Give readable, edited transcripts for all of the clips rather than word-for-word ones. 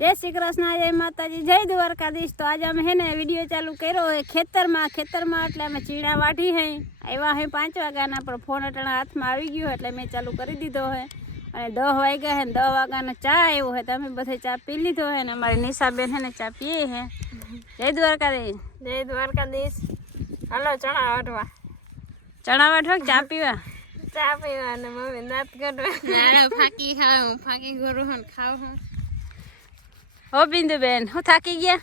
जय श्री कृष्ण, जय माताजी, जय द्वारकाधीश। तो आज અમે હે ને વિડીયો ચાલુ કર્યો હે ખેતરમાં એટલે અમે ચીણા વાઢી હે આવ્યા હે 5 વાગ્યાના, પણ ફોન અટાણા હાથમાં આવી ગયો એટલે મેં ચાલુ કરી દીધો હે અને 10 વાગ્યા હે 10 વાગ્યાનો ચા આવ્યો હે તો અમે બધે ચા પી લીધો હે અને અમારી નિશાબેન હે ને ચા પીએ હે। જય દ્વારકાધીશ, જય દ્વારકાધીશ। હાલો ચણા વાટવા ચા પીવા અને મમ્મી દાંત કાઢવા ફાકી ખાવ ફાકી ગોરું હન ખાવ હું। हो बिंदु बेन हो थाकी गया?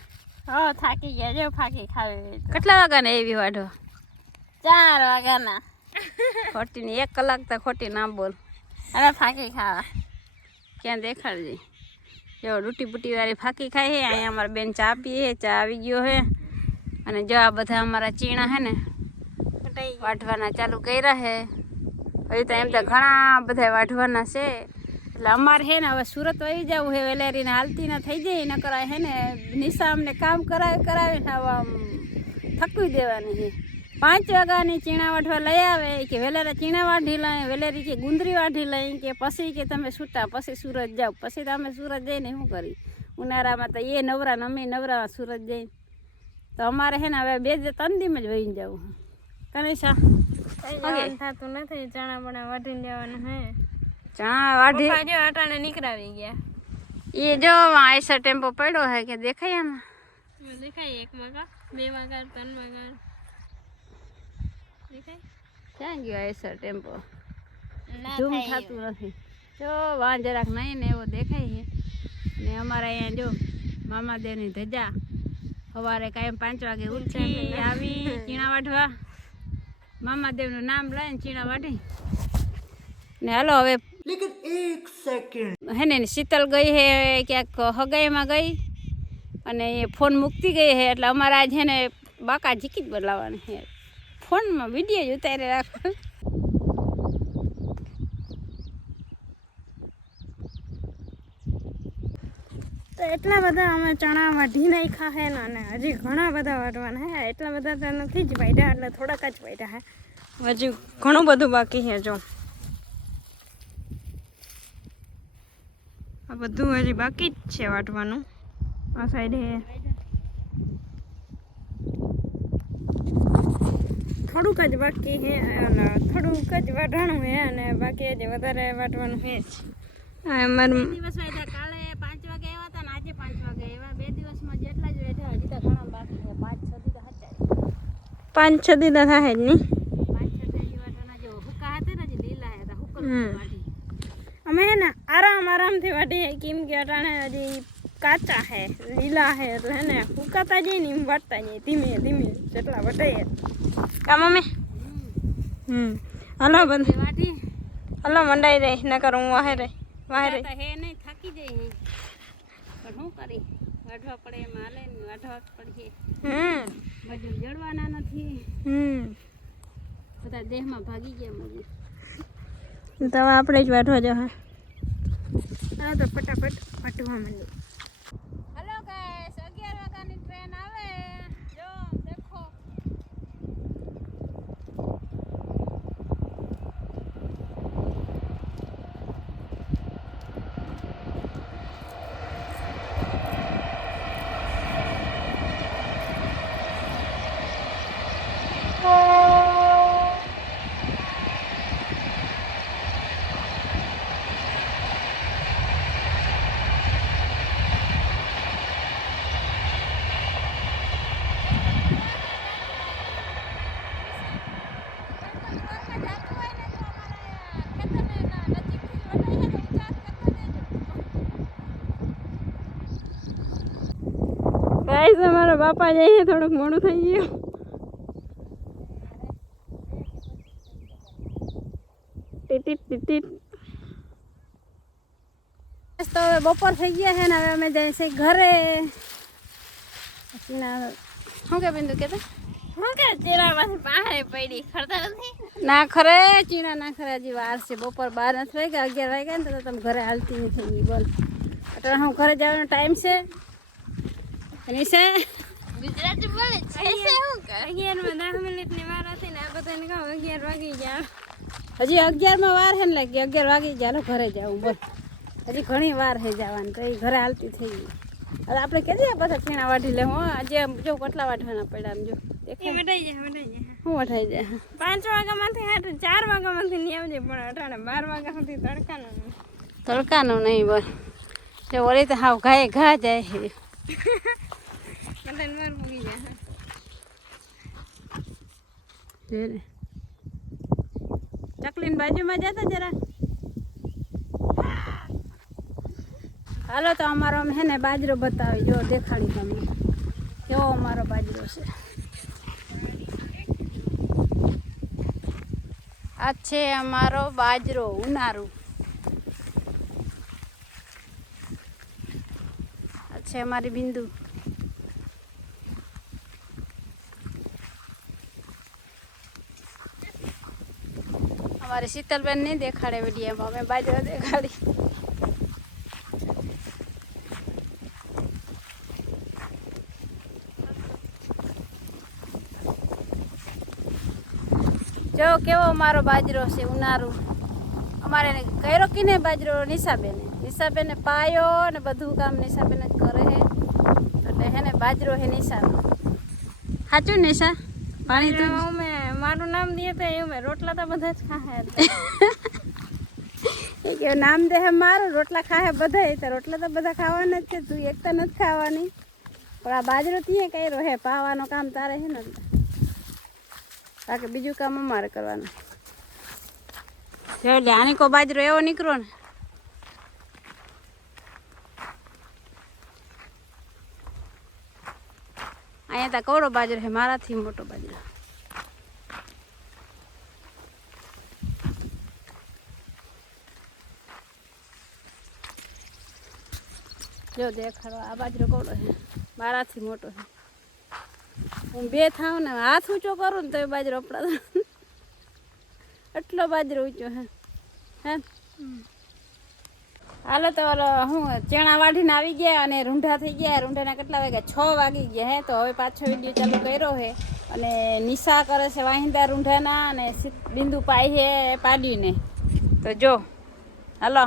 हाँ थाकी गया जो फाकी खावे। કેટલા વાગ્યાના એવી વાઢો? 4 વાગ્યાના। ખોટી ની 1 કલાક તો ખોટી ના બોલ। અરે ફાકી ખાવા ક્યાં દેખાડજે। જો ડૂટી બુટી વાળી ફાકી ખાઈ હે। અહીંયા અમારા બેન ચા પીએ હે, ચા આવી ગયો હે અને જો આ બધા અમારા ચીણા હે ને વાઢવાના ચાલુ કર્યા હે। હજી તો એમ તો ઘણા બધા વાઢવાના છે એટલે અમારે હે ને હવે સુરત આવી જવું હે વેલેરીને હાલતી ના થઈ જાય ન કરાય હે ને નિશા અમને કામ કરાવીને હવે આમ થકવી દેવાની છે। 5 વાગ્યાની ચીણા વાઢવા લઈ આવે કે વેલેરા ચીણા વાઢી લઈ, વેલેરી કે ગુંદરી વાઢી લઈ કે પછી કે તમે છૂટા પછી સુરત જાઓ। પછી તો અમે સુરત જઈને શું કરી ઉનાળામાં તો એ નવરા ને અમે નવરા સુરત જઈને તો અમારે હે ને હવે 2-3 દી જ વહીને જવું। કનિષા થતું નથી, ચણા બણા વાઢી લેવાનું હે। ચણા વાઢી જો અટાણે નીકળાવી ગયા। ये जो ऐसा टेम्पो पड़ो है कि देखा है ना દેખાય 1 વાગા 2 વાગા 3 વાગા દેખાય ક્યાં ગયો ऐसा टेम्पो ના ઝૂમ થાય થતું નથી। જો વાં જરાક નહીં ને એવો દેખાય છે ને અમારા અહીંયા જો મામાદેવની ધજા સવારે કાયમ 5 વાગે ઉઠી આવી ચીણા વાઢવા, મામાદેવનું નામ લઈને ચીણા વાઢી ને હાલો હવે। लेकिन 1 सेकंड હે ને શીતલ ગઈ હે ક્યાંક હગાઈમાં ગઈ અને એ ફોન મૂકતી ગઈ હે એટલે અમારે આજ છે ને બાકા ઝીકી જ બોલાવવાની છે। ફોનમાં વિડીયો જ ઉતારી રાખો। તો એટલા બધા અમે ચણા વાઢી નાખ્યા હે ને અને હજી ઘણા બધા વાઢવાના હે। એટલા બધા તો નથી જ વાઢ્યા, એટલે થોડાક જ વાઢ્યા હે, હજી ઘણું બધું બાકી છે। જો આ બધું હજી બાકી જ છે વાટવાનું। આ સાઈડ હે થોડુંક જ બાકી હે અને થોડુંક જ વાટવાનું હે અને બાકી હજી વધારે વાટવાનું હે જ। અમારું દિવસ વાગ્યા કાલે 5 વાગે આવ્યા હતા ને આજે 5 વાગે આવ્યા। 2 દિવસમાં જેટલા જ વેઠા હજી તો ઘણા બાકી છે। 5-6 દી તો થાય જ નહીં। 5-6 વાટવાના જો હુકા હતા ને હજી લીલા હતા હુકલ વાટી અમે હે ને આરામથી વાટીએ કેમ કે અટાણે હજી કાચા હે લીલા હે એટલે હે ને હુકાતા જઈએ ને એમ વાટતા જઈએ ધીમે ધીમે જેટલા વટાઈએ કામ અમે। હલો બંધ વાટી હલો મંડાઈ રહી ન કરું વાહે રહી તો હે નહીં થાકી જાય હે પણ શું કરી વાઢવા પડે એમ હાલે ને વાઢવા પડે। મજૂર જડવાના નથી, બધા દેહમાં ભાગી ગયા મજૂર। તો હવે આપણે જ વાટવા જો હા તો ફટાફટ વાટવા માંડીએ। હેલો ગાઈસ, 11 વાગ્યાની ટ્રેન આવે જો દેખો। ગાઈસ અમારા બાપા જઈએ થોડુંક મોડું થઈ ગયું। તો હવે બપોર થઈ ગયા છે ને હવે અમે જઈએ છીએ ઘરે। શું કે બિંદુ કે હું કે ચેરામાંથી બહાર પડી ખરતા નથી ના ખરે ચીણા ના ખરે હજી વાર છે। બપોર 12 નથી વાગ્યા 11 વાગ્યા ને તો તમે ઘરે હાલતી નથી બોલ। એટલે હું ઘરે જવાનો ટાઈમ છે નિશા ગુજરાતી બોલે છે શું કર 11 માં 10 મિનિટની વાર હતી ને આ બધાને કહો 11 વાગી ગયા। હજી 11 માં વાર છે ને લાગે 11 વાગી ગયા ઘરે જાઉં બોલ। હજી ઘણી વાર થઈ જવાની તો એ ઘરે હાલતી થઈ ગઈ. હવે આપણે કે પાછા ચીણા વાઢી લે. હું આજે જો કેટલા વાઢવાના પડ્યા આમ જો દેખાય. વટાઈ જાય શું વઠાઈ જાય? 5 વાગ્યામાંથી 4 વાગ્યામાંથી નહીં આવજે પણ અટાણે 12 વાગ્યા સુધી તડકાનું તડકાનું નહીં બોલ. જો વળી તો હાવ ઘાએ ઘા જાય છે. બધાને વાર પૂગી જાય. ચકલીની બાજુમાં જતા જરા. હાલો તો અમારો હે ને બાજરો બતાવી જો દેખાડી તમને કેવો અમારો બાજરો છે. આ છે અમારો બાજરો ઉનાળુ. આ છે અમારી બિંદુ. અમારે શીતલબેન નહીં દેખાડે વિડીયોમાં, અમે બાજરો દેખાડી. જો કેવો અમારો બાજરો છે ઉનાળુ. અમારે કર્યો કીને બાજરો નિશાબેને પાયો ને બધું કામ નિશાબેન જ કરે છે. એટલે હે ને બાજરો હે નિશાનો. સાચું નિશા? પાણી તો મારું નામ દે તો એવું રોટલા તો બધા જ ખાહે. એ કે નામ દે હે મારું, રોટલા ખાહે બધા. તો રોટલા તો બધા ખાવાના જ છે, તું એક તો નથી ખાવાની. પણ આ બાજરો તીએ કર્યો હે, પાવાનું કામ તારે છે ને, બાકી બીજું કામ અમારે કરવાનું. જો આની કો બાજરો એવો નીકળો ને. અહીંયા તો કવડો બાજરો છે, મારાથી મોટો બાજરો. જો દેખાડો આ બાજરો કવડો છે, મારાથી મોટો છે. હું બે થાવ ને હાથ ઊંચો કરું ને તો એ બાજરો અપડા એટલો બાજરો ઊંચો હે. હે હાલો તો હું ચણા વાઢીને આવી ગયા અને રૂંઢા થઈ ગયા. રૂંઢાના કેટલા વાગ્યા? 6 વાગી ગયા હે. તો હવે પાછો વિડીયો ચાલુ કર્યો છે અને નિશા કરે છે વાહિંદા રૂંઢાના અને બિંદુ પાઈ છે પાડીને. તો જો હાલો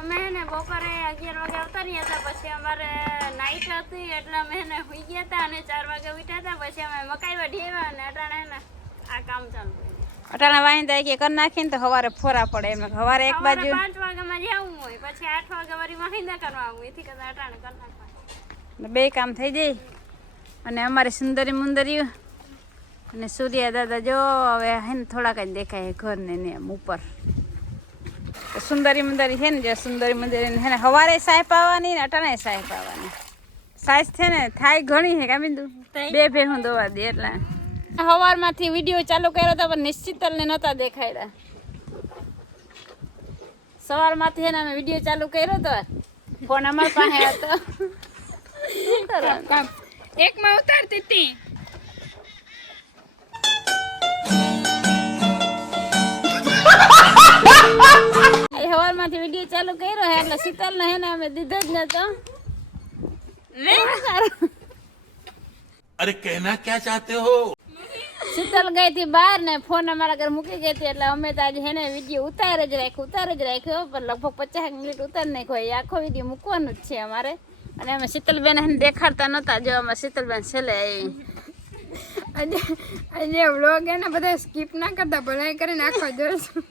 અમે ને બપોરે 11 વાગે ઉતર્યા હતા. પછી અમારે નાઈટ હતી એટલે અમે ને સુઈ ગયા હતા અને 4 વાગે ઉઠ્યા હતા. પછી અમે મકાઈ વાઢી આવ્યા અને અટાણે ને આ કામ ચાલુ કર્યું. અટાણા વાહિંદા કે કરી નાખીને તો સવારે ફોરા પડે. એમ સવારે એક બાજુ 5 વાગ્યામાં જવું હોય, પછી 8 વાગ્યા વાળી વાહિંદા કરવા આવું. એથી કરતા અટાણે કરી નાખવા. બે કામ થઈ જાય. અને અમારી સુંદરી મુંદરી અને સૂર્યા દાદા જો હવે હે ને થોડાક જ દેખાય ઘરને ને એમ ઉપર. સુંદરી મુંદરી છે ને, જો સુંદરી મુંદરી હે ને સવારે સાય પાવાની ને અટાણે સાય પાવાની. સાઈઝ છે ને થાય ઘણી છે કા બિંદુ? 2 ભેહું દોવા દે એટલે. સવારમાંથી વિડીયો ચાલુ કર્યો તો પણ નિશ્ચિતલને નહોતા દેખાડ્યા. સવારમાંથી છે ને અમે વિડીયો ચાલુ કર્યો તો ફોન અમારી પાસે હતો. એકમાં ઉતારતી હતી. સવારમાંથી વિડીયો ચાલુ કર્યો હે એટલે શીતલને હે ને અમે દીધો જ નતો. अरे कहना क्या चाहते हो? શીતલ ગઈ હતી બહાર ને ફોન અમારા ઘર મૂકી ગઈ હતી એટલે અમે તો આજે હે ને વિડીયો ઉતાર જ રાખ્યો પણ લગભગ 50 મિનિટ ઉતાર નાખ્યો. એ આખો વિડીયો મૂકવાનું જ છે અમારે. અને અમે શીતલબેન એને દેખાડતા નહોતા. જો અમે શીતલબેન છેલ્લે આજે વ્લોગ એને બધા સ્કીપ ના કરતા, ભલે કરીને આખો જોઈશું.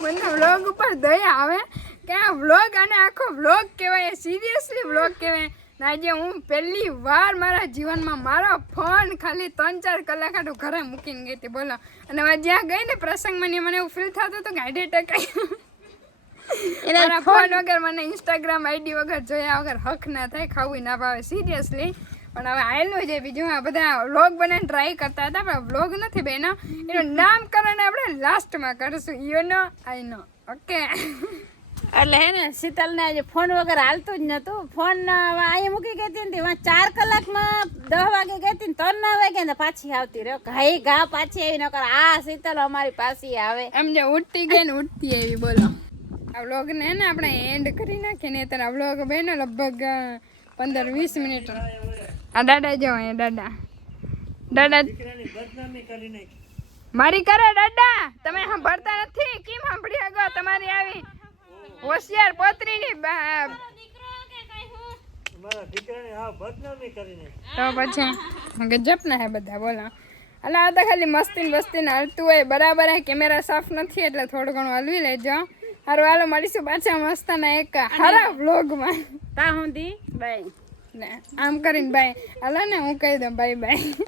મને વ્લોગ ઉપર દયા આવે કે આ વ્લોગ અને આખો વ્લોગ કહેવાય, સિરિયસલી વ્લોગ કહેવાય. આજે હું પહેલી વાર મારા જીવનમાં મારો ફોન ખાલી 3-4 કલાક આટલું ઘરે મૂકીને ગઈ હતી. બોલો. અને હવે જ્યાં ગઈ ને પ્રસંગમાં મને એવું ફીલ થતું હતું કે હાડે ટકાઈ એના ફોન વગર મને ઇન્સ્ટાગ્રામ આઈડી વગર જોયા વગર હક ના થાય, ખાવું ના ભાવે સિરિયસલી. પણ હવે આવેલું છે બીજું. આ બધા વ્લોગ બનાવીને ટ્રાય કરતા હતા પણ વ્લોગ નથી બેનો. એનું નામકરણ આપણે લાસ્ટમાં કરશું. You know I know. Okay. એટલે હે ને શીતલને આજે ફોન વગર હાલતું જ નહોતું. ફોન અહીંયા મૂકી ગઈ હતી ને 4 કલાકમાં 10 વાગે ગઈ હતી ને 3 વાગે ને પાછી આવતી રહ્યો. ઘાઈ ઘા પાછી આવી નકર આ શીતલ અમારી પાછી આવે એમ જે ઉઠતી ગઈ ને ઉઠતી આવી. બોલો. આ વ્લોગને હે ને આપણે એન્ડ કરી નાખીએ ને ત્યારે આ વ્લોગ બહેનો લગભગ 15-20 મિનિટ. આ દાદા જો અહીંયા દાદા મારી કરે દાદા. તમે સાંભળતા નથી? કેમ સાંભળી શકો તમારી આવી? હોશિયાર પોતરીની બાપ મારા દીકરાને હા બદનામી કરીને તો પછી ગજબ ના હે બધા બોલો અલા આ તો ખાલી મસ્તી ને હાલતું હોય બરાબર હે કેમેરા સાફ નથી એટલે થોડું ઘણું હલવી લેજો હારું હાલો મળીશું પાછા મસ્તના એક હારા વ્લોગમાં તા હુંધી બાય ને આમ કરીને બાય હાલો ને હું કહી દઉં બાય બાય